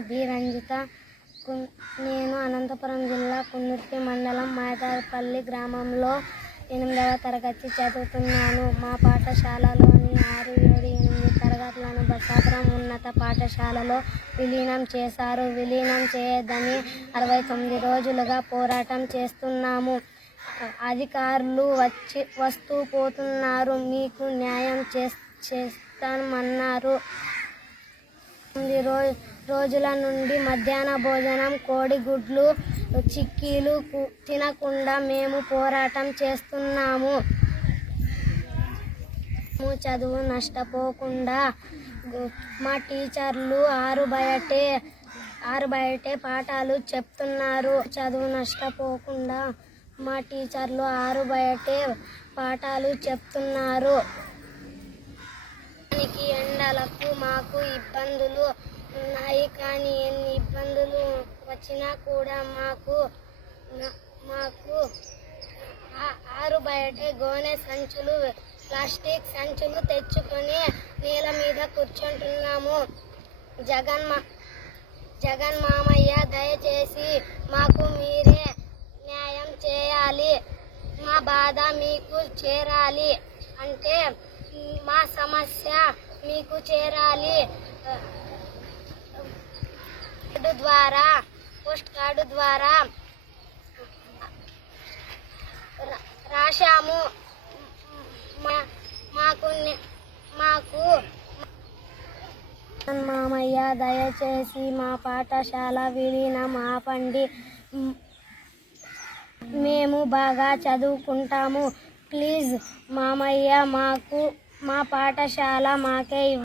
B రంజిత నేను అనంతపురం జిల్లా కుందుర్తి మండలం మైదారపల్లి గ్రామంలో ఎనిమిదవ తరగతి చదువుతున్నాను. మా పాఠశాలలోని ఆరు ఏడు ఎనిమిది తరగతులను బసాపురం ఉన్నత పాఠశాలలో విలీనం చేశారు. విలీనం చేయదని అరవై తొమ్మిది రోజులుగా పోరాటం చేస్తున్నాము. అధికారులు వచ్చి వస్తూ పోతున్నారు. మీకు న్యాయం చేస్తామన్నారు. తొమ్మిది రోజు రోజుల నుండి మధ్యాహ్న భోజనం కోడిగుడ్లు చిక్కీలు తినకుండా మేము పోరాటం చేస్తున్నాము. చదువు నష్టపోకుండా మా టీచర్లు ఆరు బయటే ఆరు బయటే పాఠాలు చెప్తున్నారు. చదువు నష్టపోకుండా మా టీచర్లు ఆరు బయటే పాఠాలు చెప్తున్నారు. దానికి ఎండలకు మాకు ఇబ్బంది ఉన్నాయి కానీ ఎన్ని ఇబ్బందులు వచ్చినా కూడా మాకు మాకు ఆరు బయటే గోనె సంచులు ప్లాస్టిక్ సంచులు తెచ్చుకొని నేల మీద కూర్చుంటున్నాము. జగన్ మా జగన్ మామయ్య దయచేసి మాకు మీరే న్యాయం చేయాలి. మా బాధ మీకు చేరాలి అంటే మా సమస్య మీకు చేరాలి. కార్డు ద్వారా పోస్ట్ కార్డు ద్వారా రాశాము. మా- మాకు మాకు మామయ్య దయచేసి మా పాఠశాల విలీనం ఆపండి. మేము బాగా చదువుకుంటాము. ప్లీజ్ మామయ్య మాకు మా పాఠశాల మాకే